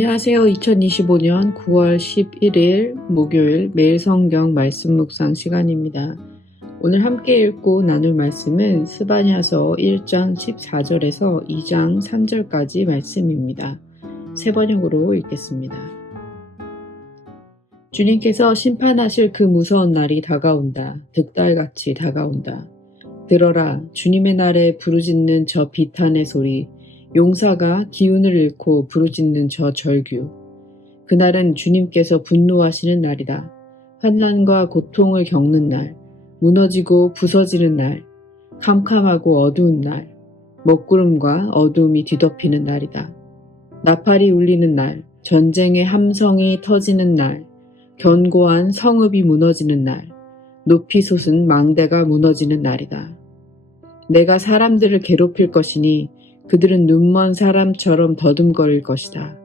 안녕하세요. 2025년 9월 11일 목요일 매일 성경 말씀 묵상 시간입니다. 오늘 함께 읽고 나눌 말씀은 스바냐서 1장 14절에서 2장 3절까지 말씀입니다. 새 번역으로 읽겠습니다. 주님께서 심판하실 그 무서운 날이 다가온다. 득달같이 다가온다. 들어라, 주님의 날에 부르짖는 저 비탄의 소리, 용사가 기운을 잃고 부르짖는 저 절규. 그날은 주님께서 분노하시는 날이다. 환난과 고통을 겪는 날, 무너지고 부서지는 날, 캄캄하고 어두운 날, 먹구름과 어두움이 뒤덮이는 날이다. 나팔이 울리는 날, 전쟁의 함성이 터지는 날, 견고한 성읍이 무너지는 날, 높이 솟은 망대가 무너지는 날이다. 내가 사람들을 괴롭힐 것이니 그들은 눈먼 사람처럼 더듬거릴 것이다.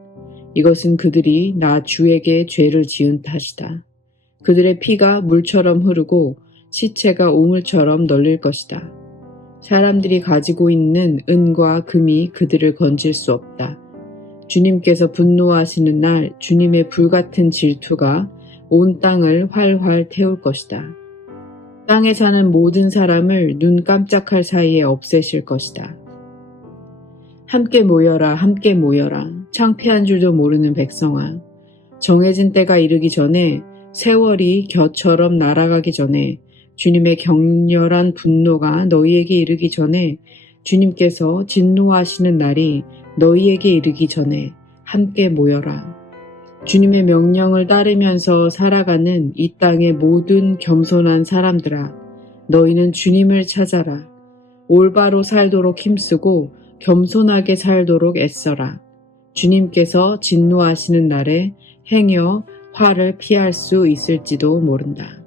이것은 그들이 나 주에게 죄를 지은 탓이다. 그들의 피가 물처럼 흐르고 시체가 우물처럼 널릴 것이다. 사람들이 가지고 있는 은과 금이 그들을 건질 수 없다. 주님께서 분노하시는 날 주님의 불같은 질투가 온 땅을 활활 태울 것이다. 땅에 사는 모든 사람을 눈 깜짝할 사이에 없애실 것이다. 함께 모여라, 함께 모여라. 창피한 줄도 모르는 백성아. 정해진 때가 이르기 전에, 세월이 겨처럼 날아가기 전에, 주님의 격렬한 분노가 너희에게 이르기 전에, 주님께서 진노하시는 날이 너희에게 이르기 전에 함께 모여라. 주님의 명령을 따르면서 살아가는 이 땅의 모든 겸손한 사람들아, 너희는 주님을 찾아라. 올바로 살도록 힘쓰고 겸손하게 살도록 애써라. 주님께서 진노하시는 날에 행여 화를 피할 수 있을지도 모른다.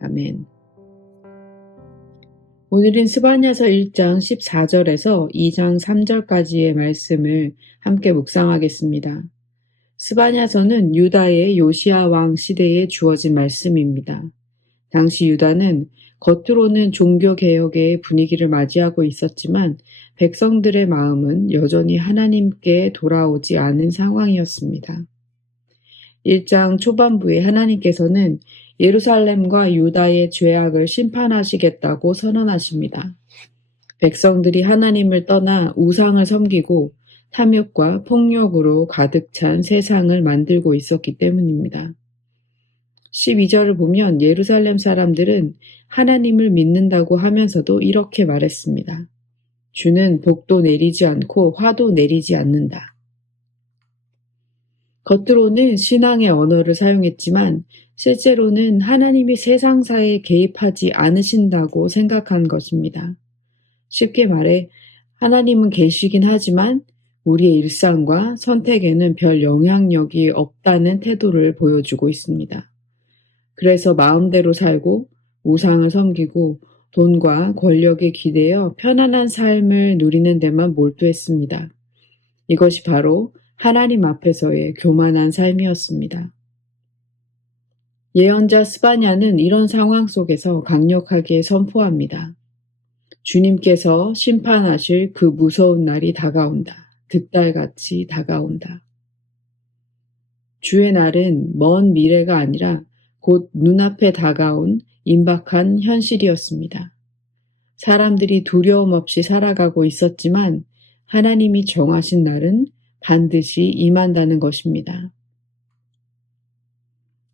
아멘. 오늘은 스바냐서 1장 14절에서 2장 3절까지의 말씀을 함께 묵상하겠습니다. 스바냐서는 유다의 요시야 왕 시대에 주어진 말씀입니다. 당시 유다는 겉으로는 종교개혁의 분위기를 맞이하고 있었지만 백성들의 마음은 여전히 하나님께 돌아오지 않은 상황이었습니다. 1장 초반부에 하나님께서는 예루살렘과 유다의 죄악을 심판하시겠다고 선언하십니다. 백성들이 하나님을 떠나 우상을 섬기고 탐욕과 폭력으로 가득 찬 세상을 만들고 있었기 때문입니다. 12절을 보면 예루살렘 사람들은 하나님을 믿는다고 하면서도 이렇게 말했습니다. 주는 복도 내리지 않고 화도 내리지 않는다. 겉으로는 신앙의 언어를 사용했지만 실제로는 하나님이 세상사에 개입하지 않으신다고 생각한 것입니다. 쉽게 말해 하나님은 계시긴 하지만 우리의 일상과 선택에는 별 영향력이 없다는 태도를 보여주고 있습니다. 그래서 마음대로 살고 우상을 섬기고 돈과 권력에 기대어 편안한 삶을 누리는 데만 몰두했습니다. 이것이 바로 하나님 앞에서의 교만한 삶이었습니다. 예언자 스바냐는 이런 상황 속에서 강력하게 선포합니다. 주님께서 심판하실 그 무서운 날이 다가온다. 득달같이 다가온다. 주의 날은 먼 미래가 아니라 곧 눈앞에 다가온 임박한 현실이었습니다. 사람들이 두려움 없이 살아가고 있었지만 하나님이 정하신 날은 반드시 임한다는 것입니다.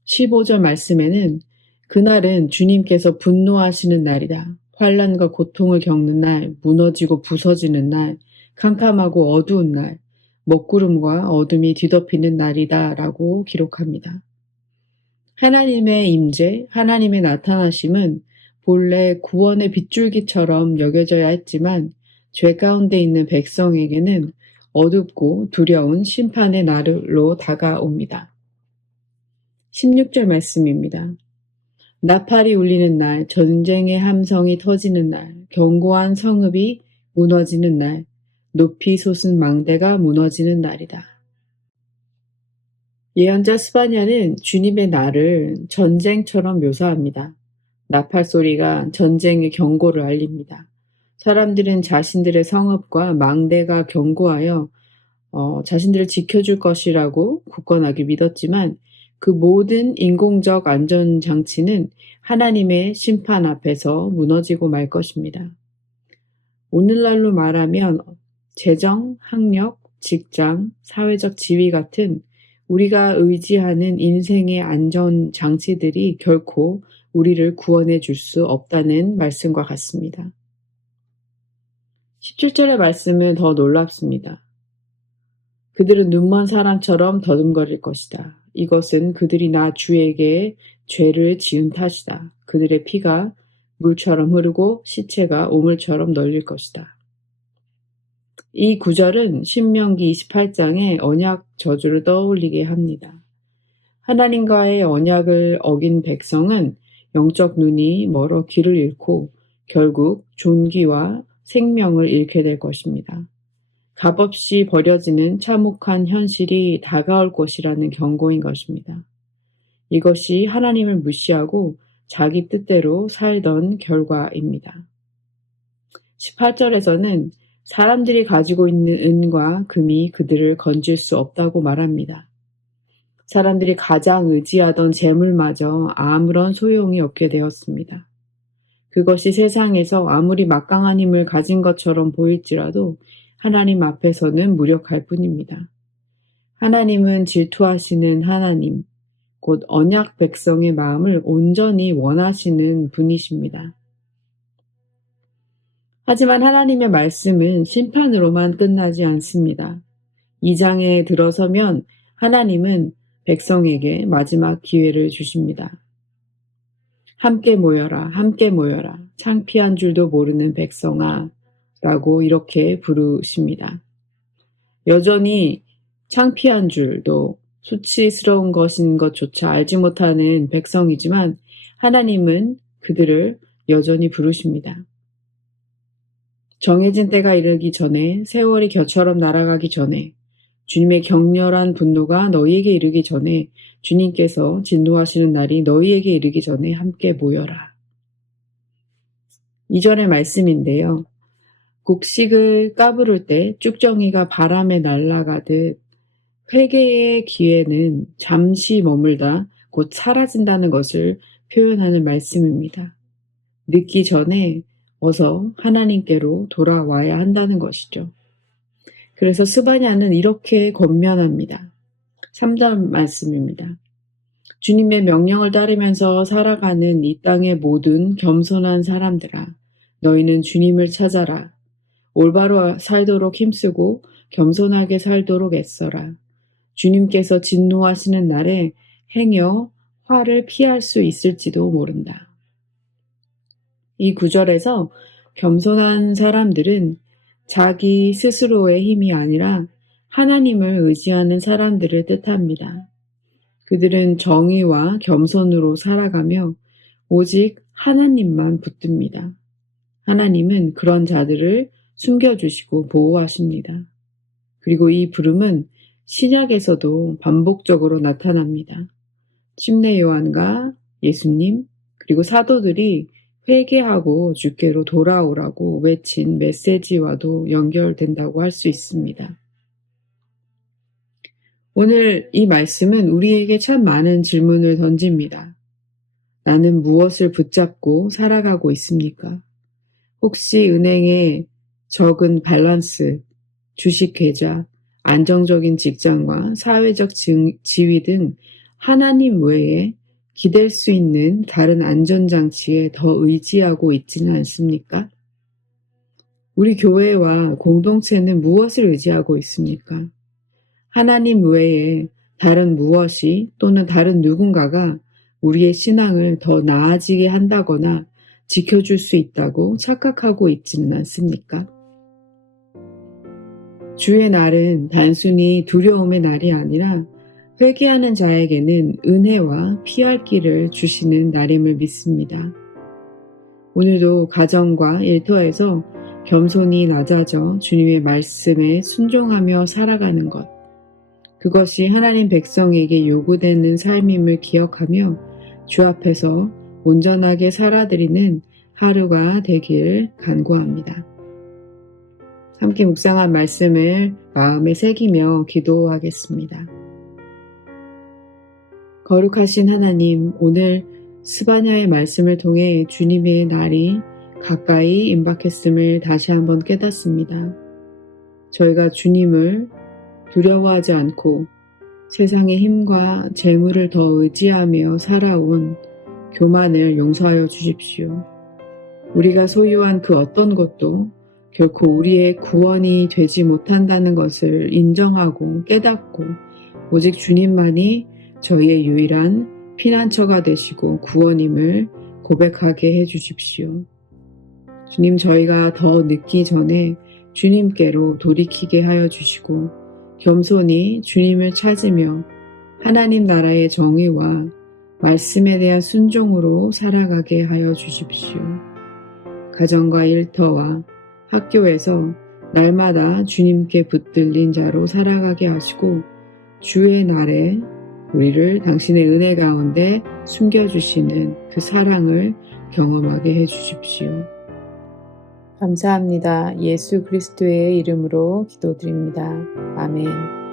15절 말씀에는 그날은 주님께서 분노하시는 날이다. 환난과 고통을 겪는 날, 무너지고 부서지는 날, 캄캄하고 어두운 날, 먹구름과 어둠이 뒤덮이는 날이다 라고 기록합니다. 하나님의 임재, 하나님의 나타나심은 본래 구원의 빗줄기처럼 여겨져야 했지만 죄 가운데 있는 백성에게는 어둡고 두려운 심판의 날로 다가옵니다. 16절 말씀입니다. 나팔이 울리는 날, 전쟁의 함성이 터지는 날, 견고한 성읍이 무너지는 날, 높이 솟은 망대가 무너지는 날이다. 예언자 스바냐는 주님의 날을 전쟁처럼 묘사합니다. 나팔 소리가 전쟁의 경고를 알립니다. 사람들은 자신들의 성읍과 망대가 견고하여 자신들을 지켜줄 것이라고 굳건하게 믿었지만 그 모든 인공적 안전장치는 하나님의 심판 앞에서 무너지고 말 것입니다. 오늘날로 말하면 재정, 학력, 직장, 사회적 지위 같은 우리가 의지하는 인생의 안전장치들이 결코 우리를 구원해 줄 수 없다는 말씀과 같습니다. 17절의 말씀은 더 놀랍습니다. 그들은 눈먼 사람처럼 더듬거릴 것이다. 이것은 그들이 나 주에게 죄를 지은 탓이다. 그들의 피가 물처럼 흐르고 시체가 오물처럼 널릴 것이다. 이 구절은 신명기 28장의 언약 저주를 떠올리게 합니다. 하나님과의 언약을 어긴 백성은 영적 눈이 멀어 귀를 잃고 결국 존귀와 생명을 잃게 될 것입니다. 값없이 버려지는 참혹한 현실이 다가올 것이라는 경고인 것입니다. 이것이 하나님을 무시하고 자기 뜻대로 살던 결과입니다. 18절에서는 사람들이 가지고 있는 은과 금이 그들을 건질 수 없다고 말합니다. 사람들이 가장 의지하던 재물마저 아무런 소용이 없게 되었습니다. 그것이 세상에서 아무리 막강한 힘을 가진 것처럼 보일지라도 하나님 앞에서는 무력할 뿐입니다. 하나님은 질투하시는 하나님, 곧 언약 백성의 마음을 온전히 원하시는 분이십니다. 하지만 하나님의 말씀은 심판으로만 끝나지 않습니다. 2장에 들어서면 하나님은 백성에게 마지막 기회를 주십니다. 함께 모여라, 함께 모여라, 창피한 줄도 모르는 백성아 라고 이렇게 부르십니다. 여전히 창피한 줄도 수치스러운 것인 것조차 알지 못하는 백성이지만 하나님은 그들을 여전히 부르십니다. 정해진 때가 이르기 전에, 세월이 겨처럼 날아가기 전에, 주님의 격렬한 분노가 너희에게 이르기 전에, 주님께서 진노하시는 날이 너희에게 이르기 전에 함께 모여라. 이전의 말씀인데요. 곡식을 까부를 때 쭉정이가 바람에 날아가듯 회개의 기회는 잠시 머물다 곧 사라진다는 것을 표현하는 말씀입니다. 늦기 전에 어서 하나님께로 돌아와야 한다는 것이죠. 그래서 스바냐는 이렇게 권면합니다. 3절 말씀입니다. 주님의 명령을 따르면서 살아가는 이 땅의 모든 겸손한 사람들아, 너희는 주님을 찾아라. 올바로 살도록 힘쓰고 겸손하게 살도록 애써라. 주님께서 진노하시는 날에 행여 화를 피할 수 있을지도 모른다. 이 구절에서 겸손한 사람들은 자기 스스로의 힘이 아니라 하나님을 의지하는 사람들을 뜻합니다. 그들은 정의와 겸손으로 살아가며 오직 하나님만 붙듭니다. 하나님은 그런 자들을 숨겨주시고 보호하십니다. 그리고 이 부름은 신약에서도 반복적으로 나타납니다. 침례 요한과 예수님 그리고 사도들이 회개하고 주께로 돌아오라고 외친 메시지와도 연결된다고 할 수 있습니다. 오늘 이 말씀은 우리에게 참 많은 질문을 던집니다. 나는 무엇을 붙잡고 살아가고 있습니까? 혹시 은행에 적은 밸런스, 주식 계좌, 안정적인 직장과 사회적 지위 등 하나님 외에 기댈 수 있는 다른 안전장치에 더 의지하고 있지는 않습니까? 우리 교회와 공동체는 무엇을 의지하고 있습니까? 하나님 외에 다른 무엇이 또는 다른 누군가가 우리의 신앙을 더 나아지게 한다거나 지켜줄 수 있다고 착각하고 있지는 않습니까? 주의 날은 단순히 두려움의 날이 아니라 회개하는 자에게는 은혜와 피할 길을 주시는 날임을 믿습니다. 오늘도 가정과 일터에서 겸손히 낮아져 주님의 말씀에 순종하며 살아가는 것, 그것이 하나님 백성에게 요구되는 삶임을 기억하며 주 앞에서 온전하게 살아드리는 하루가 되길 간구합니다. 함께 묵상한 말씀을 마음에 새기며 기도하겠습니다. 거룩하신 하나님, 오늘 스바냐의 말씀을 통해 주님의 날이 가까이 임박했음을 다시 한번 깨닫습니다. 저희가 주님을 두려워하지 않고 세상의 힘과 재물을 더 의지하며 살아온 교만을 용서하여 주십시오. 우리가 소유한 그 어떤 것도 결코 우리의 구원이 되지 못한다는 것을 인정하고 깨닫고 오직 주님만이 저희의 유일한 피난처가 되시고 구원임을 고백하게 해주십시오. 주님, 저희가 더 늦기 전에 주님께로 돌이키게 하여 주시고 겸손히 주님을 찾으며 하나님 나라의 정의와 말씀에 대한 순종으로 살아가게 하여 주십시오. 가정과 일터와 학교에서 날마다 주님께 붙들린 자로 살아가게 하시고 주의 날에 우리를 당신의 은혜 가운데 숨겨주시는 그 사랑을 경험하게 해주십시오. 감사합니다. 예수 그리스도의 이름으로 기도드립니다. 아멘.